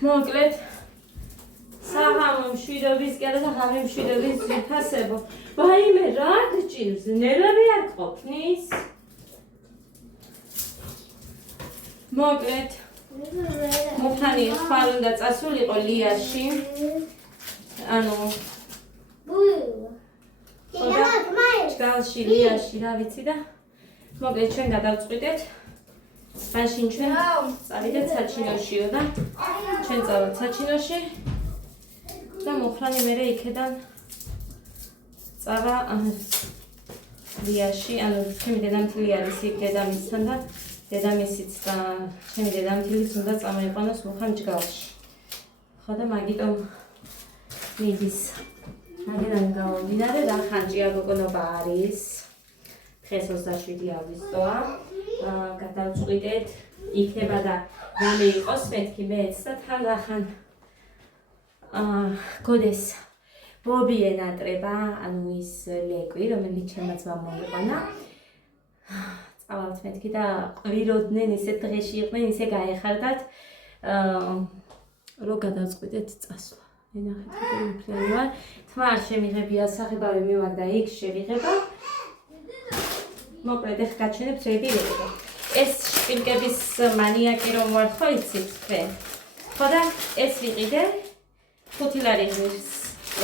მოკლედ საღამო მშვიდობისკენ და ღამე მშვიდობის ძვირფასებო. ვაიმე რა გჭირს? ნერვები არ ყოფნის? მოკლედ მოხანი ხვალ უნდა წასულიყო ლიაში. ანუ ჯგალში ლიაში რა ვიცი და მოკლედ ჩვენ გადავწყვიტეთ მაშინ ჩვენ წავიდეთ საჩინოშიო და ჩვენ წავედით საჩინოში და მოხრანი მერე იქედან წავა ლიაში, ანუ ჩემი დედამთილი არის იქ დედამისთან და დედამისიც და ჩემი დედამთილიც უნდა წამოიყვანოს მოხან ჯგალში. ხო და მაგიტომ მიდის მაგერან გამომდინარე რა ხანჭია გოგონობა არის. დღეს 27 აგვისტოა. გადავწყვიტეთ იქნება და რამე იყოს მეთქი მეც და თან ახან გოდეს ბობი ენატრება, ანუ ის ლეკვი, რომელიც ჩემაც მომიყვანა. წავალთ მეთქი და ყვიროდნენ ისე დღეში იყვნენ, ისე გაეხარდათ. რო გადავწყვიტეთ წასვლა. ენახეთ როგორი ფლანი ვარ. თმა არ შემიღებია სახებავი მივაგდა იქ შევიღება. მოკლედ ეხ გაჩვენებთ რედი ვიყიდე. ეს შპილკების მანიაკი რომ ვარ ხო იცით თქვენ? ხო და ეს ვიყიდე 5 ლარი ღირს.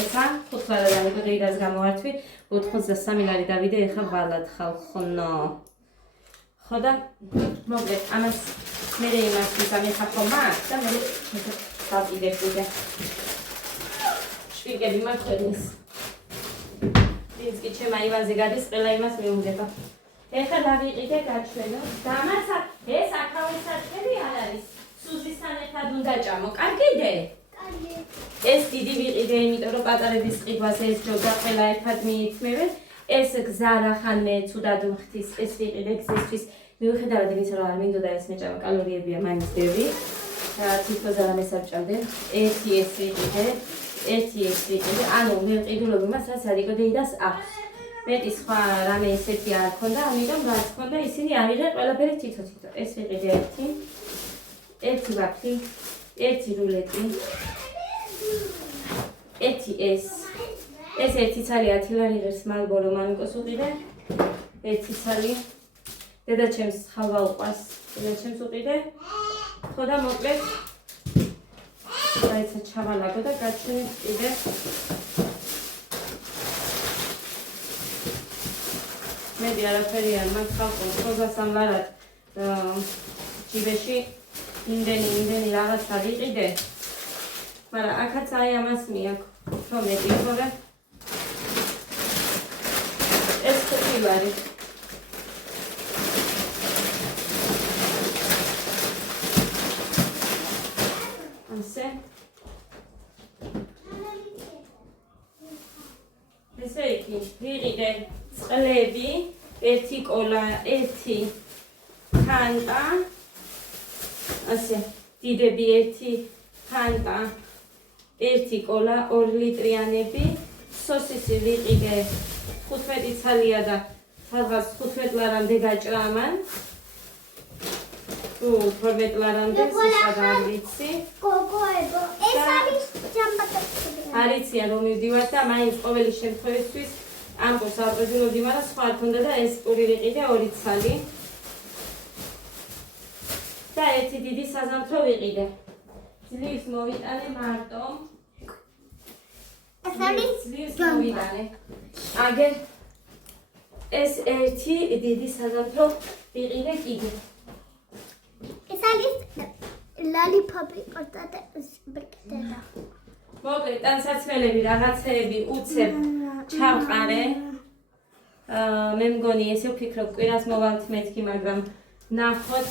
ესა 5 ლარი დავიყიდე გამოვართვი 83 ლარი დავიდე ეხა ვალად ხალხონო. ხო და მოკლედ ამას მე იმას ვიზამეხო მაგ და მე დავყიდე. შპილკები მაქვს. ვინცკი ჩემ აივანზე გადის, ყველა იმას მეუღება. ეხლა დავიყიდე გაჩვენო. დამაცა ეს აქაური საჭმელი არ არის. სუზისთან ერთად უნდა ჭამო. კარგიდე? კარგი. ეს დიდი ვიყიდე, იმიტომ რომ პატარების ყიდვაზე ეს ჯობდა ყველა ერთად მიიწმევენ. ეს გზა რახან მე ცუდად მხთის, ეს ვიყიდე გზისთვის. მიუხედავად იმისა, რომ არ მინდოდა ეს მეჭამა, კალორიებია მაინც ბევრი. თითქოს რამეს არ ჭამდნენ. ერთი ეს ვიყიდე. ერთი ეს ვიყიდე. ანუ მე ყიდულობ იმას, რაც ადიკოდეიდას აქვს. მეტი სხვა რამე ისეთი არ ქონდა, ამიტომ რაც ქონდა ისინი ავიღე ყველაფერი თითო-თითო. ეს ვიყიდე ერთი ვაფლი, ერთი რულეტი, ერთი ეს ერთი ცალი 10 ლარი ღირს მალბორო მამიკოს უყიდე, ერთი ცალი დედაჩემს ხალვა უყვარს, დედაჩემს უყიდე. ხო და მოკლედ რაიცა ჩავალაგო და გაჩვენეთ კიდე მედი არაფერი არ მაქვს ხალხო 23 ლარად ჯიბეში იმდენი რაღაცა ვიყიდე. მაგრამ აქაც აი ამას მიაქვს რომ მეტი ხორე ეს 5 ლარი. ასე ესე იგი ვიყიდე წყლები, ერთი კოლა, ერთი ფანტა, ასე დიდები ერთი ფანტა, ერთი კოლა, 2 ლიტრიანები, სოსისი ვიყიდე 15 ცალია და სადღაც 15 ლარამდე გაჭრამან. თუ 12 ლარამდე სულ არ ვიცი. გოგოებო, ეს არის ჯამბაკები. არიცია რომ მივდივარ და მაინც ყოველი შემთხვევისთვის ამბობს არ ვეძებდი, მაგრამ სხვა არ ქონდა და ეს პური ვიყიდე 2 ცალი. და ერთი დიდი საზამთრო ვიყიდე. ძლივს მოვიტანე მარტო. ეს არის ძლივს მოვიტანე. აგერ ეს ერთი დიდი საზამთრო ვიყიდე კიდე. ეს არის ლალიპოპი კოტა ბრკეტა. მოკლედ ტანსაცმელები რაღაცეები უცებ ჩავყარე. მე მგონი ესე ვფიქრობ კვირას მოვალთ მეთქი, მაგრამ ნახოთ.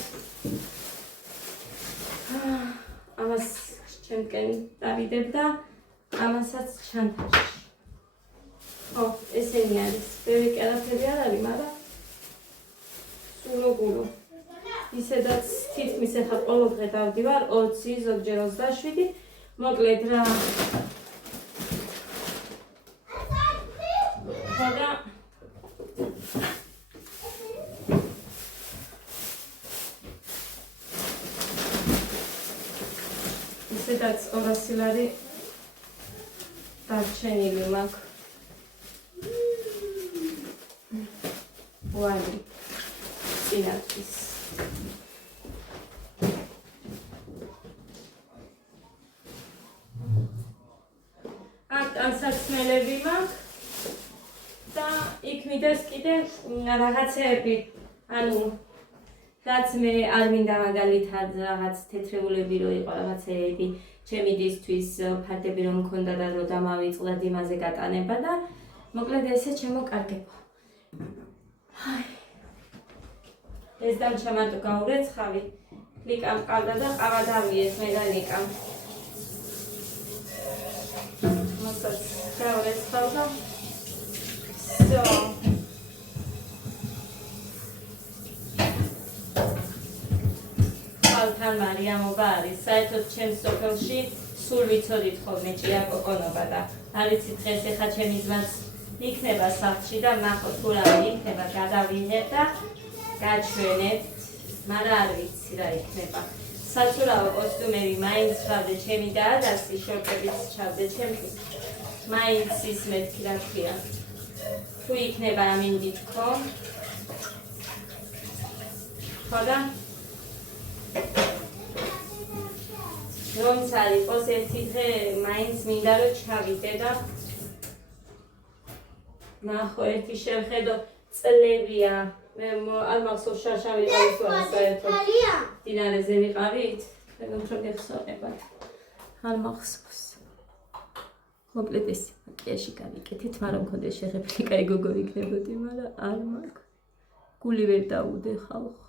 ამას ჩემკენ დავიდებ და ამასაც ჩანთაში. ხო, ესენი არის. ბევრი კერაფები არ არის, მაგრამ სულოგულო. ისედაც თითქმის ეხლა ყოველ დღე დავდივარ 20, ზოგჯერ 27. მოკლედ რა. ხოდა ესედაც 200 ლარი დარჩენილი მაქვს. ვალი წინათის აქ ანსაცმელები მაქვს და იქ მიდეს კიდე რაღაცეები, ანუ რაც მე არ მინდა მაგალითად რაღაც თეთრებულები რო იყო რაღაცეები, ჩემი დისთვის ფარდები რომ მქონდა და რო დამავიწყდა იმაზე გატანება და მოკლედ ესე შემოკარგება. ეს დამჩამატო გაურეცხავი, ლიკამ ყავდა და ყავა დავიეს მე და ლიკამ. მოსაც გაურეცხავ და So. Altan Mariamova არის საერთოდ ჩემს სოფელში სულ ვიცოდით ხოლმე ჭიაკოკონობა და არ ვიცით დღეს ეხა ჩემი ძმაც იქნება სახლში და ნახოთ თუ რა იქნება გადავიღებ და გაჩვენებთ, მაგრამ არ ვიცი რა იქნება. საცურაო კოსტუმები მაინც ჩავდე ჩემი და ადასი შორტებიც ჩავდე ჩემი. მაინც ის მეთქი რა ქვია. თუ იქნება ამინდი თქო. ხოდა რომც არ იყოს ერთი დღე მაინც მინდა რომ ჩავიდე და ნახო ერთი შევხედო წლებია მე არ მახსოვს შარშა ვიყავით თუ არა საერთოდ დინარეზე ვიყავით მე უფრო გეხსოვებათ არ მახსოვს მოკლედ ეს მაკიაჟი გავიკეთეთ მაგრამ მქონდეს შეღებილი კაი გოგო იქნებოდი მაგრამ არ მაქვს გული ვერ დაუდე ხალხ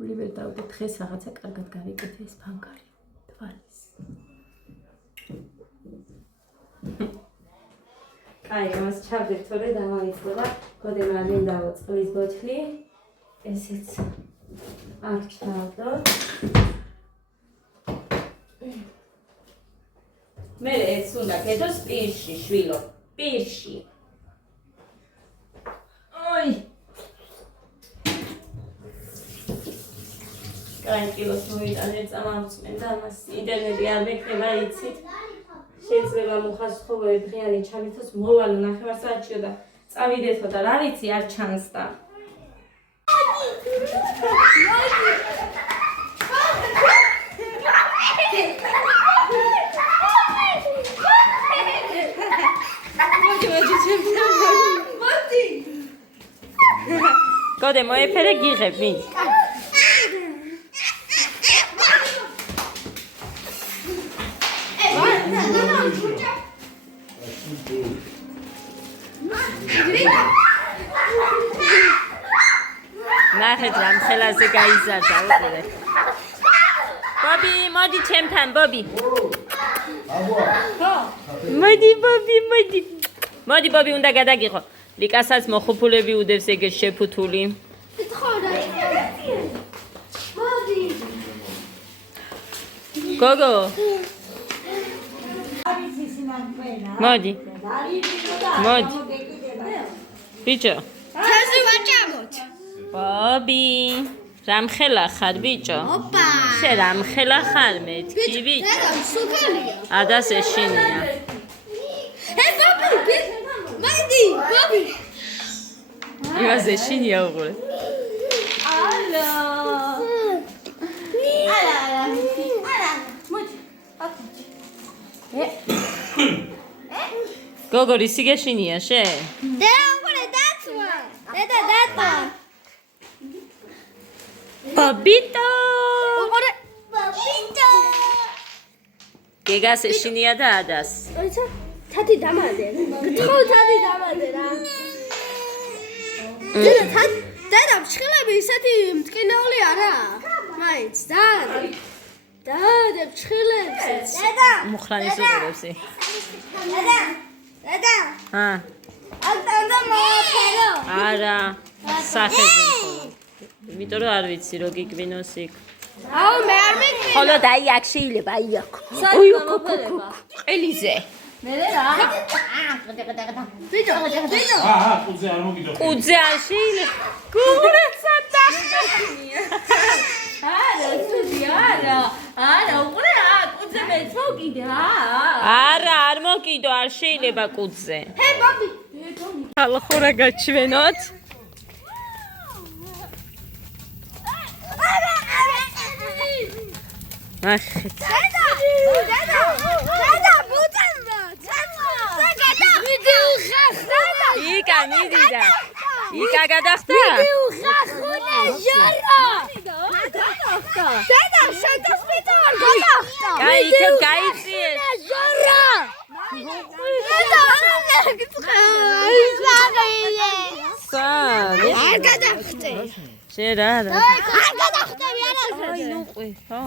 გული ვერ დაუდე დღეს რაღაცა კარგად გავიკეთე ეს ფანქარი თვალის კაი ამას ჩავდეთ თორე დამავიწყდა გოდემა არ მინდაო წყლის ბოთლი ესეც აქ ჩავდოთ მე ეს უნდა გედოს პირში შვილო პირში ой კაი კილოს მოვიტანე წამავწმენ და ამას ინტერნეტი არ მექნება იცით შეიძლება მუხას ხოვები დღიანი ჩამითოს მოვალო ნახევარსაათშიო და წავიდეთო და რა ვიცი არ ჩანს და გოდე მოეფერე გიღებ მინდა ნახეთ რა მხელაზე გაიზარდა უყურე ბობი მოდი ჩემთან ბობი მოდი ბობი მოდი ბობი უნდა გადაგიღო ლიკასაც მოხუფულები უდევს ეგ შეფუთული გოგო მოდი მოდი ბიჭო ჩასი ვაჭამოთ ბობი რამხელა ხარ ბიჭო ოპა შე რამხელა ხარ მეთქი ბიჭო და სუკალია ადას ეშინია ბობი მოდი ბობი იმას ეშინია უყურე ალო ალა მოდი გოგო რისი გეშინია შე და უყურე დაცვა და ბობიტო უყურე ბობიტო გეგას ეშინია და ადას ოიცა თათი დამადე გთხოვ თათი დამადე რა და მშხილები ისეთი მტკინეული არა მაინც და მშხილებს და მუხრანის უყურებს და ა აკტანდა მოაფერო არა სახეზე იმიტომ რომ არ ვიცი რო გიგვინოს იქ აუ მე არ მეკი ხოლო დაი აქ შეიძლება აი აქ ყელიზე მე რა ბიჭო კუძე არ მოგიდო. კუძე არ შეიძლება გურეცა და არა ცუდი არა მოკიდე. არა, არ მოკიდო, არ შეიძლება კუძზე. ჰე, ბაბი. ხალხურა გაჩვენოთ. ნახეთ. დედა, ბუძანდა. მიდი უხახ. იკა მიდიდა. იკა გადახტა? უხახუნე ჟარა. დედა, შენთან სპიტა არ გადახტა. კაი, იქეთ გაიწიეს. ჟარა. დედა, სან. არ გადახტე. შენ რა არა. არ გადახტები არასდროს. აი ნუ ყი, ხო.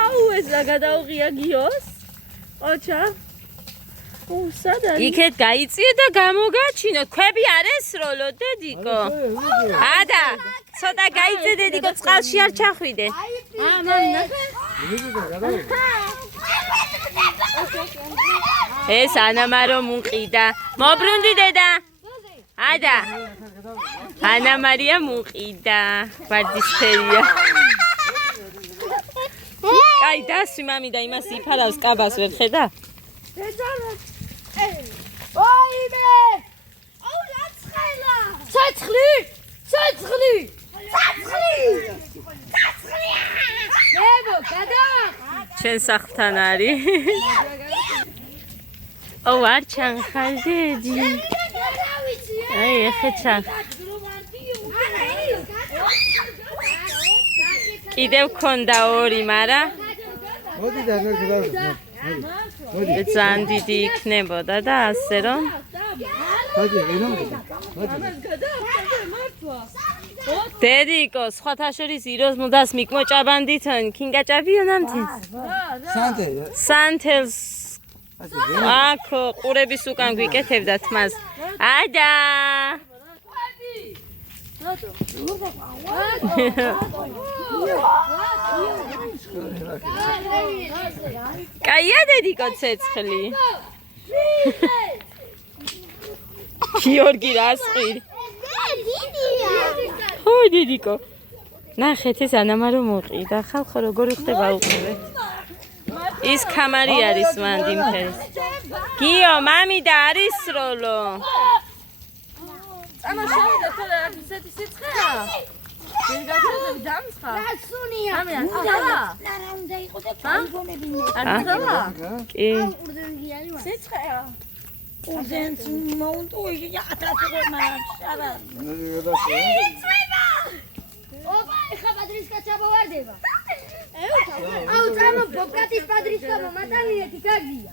აუ ეს რა გადაუღია გიოს? ოჩა. სად არის? იქეთ გაიწიე და გამოგაჩინო. ქვები არ ესროლო, დედიკო. ადა, ცოტა გაიწე დედიკო, წყალში არ ჩახვიდე. ეს ანამარო მუყიდა. მობრუნდი დედა. ადა. ანამარია მუყიდა. ვარდისფერია. კაი, დასვი მამი და იმას იფარავს კაბას ვერ ხედა? ოიმე! აუ რაცხელა! ცეცხლი! ცეცხლი! ცეცხლი! ცეცხლია! ნებო, გადავა! ჩვენ სახლთან არის. ო, არ ჩანხარ დედი. აი, ეხა ჩან. კიდევ ქონდა ორი, მარა მოდი და მე გადავიდე. ძალიან დიდი იქნებოდა და ასე რომ მოდი, ენა მოდი. დედიკო, სხვათა შორის იროს მუდას მიკმოჭაბანდითონ, ქინგაჭაბიო ნამთინ. სანტე. სანთელს აქო ყურების უკან გვიკეთებდათ მას. ადა. კაია დედიკო ცეცხლი. გიორგი რასყვი. ხო დედიკო. ნახეთ ეს ანამარო მოყიდა. ხალხო როგორ ხდება უყურე. ის კამარი არის მანდი მთელი. გიო, მამი და არის სროლო. წამოშევიდა თორე აქ ისეთი სიცხეა. ვერ გაჩვენები დამცხა. რასუნია? ამი არ ხდება? რა უნდა იყოს და კანგონებინე. არ ხდება? კი. ურდენგი არის მას. სიცხეა. ურდენს მოუნტო იგი ატაცო მაშარა. ოპა, ეხა პადრისკა ჩამოვარდება. აუ, წამო, ბოკატის პადრისკა მომატანიეთი გაგია.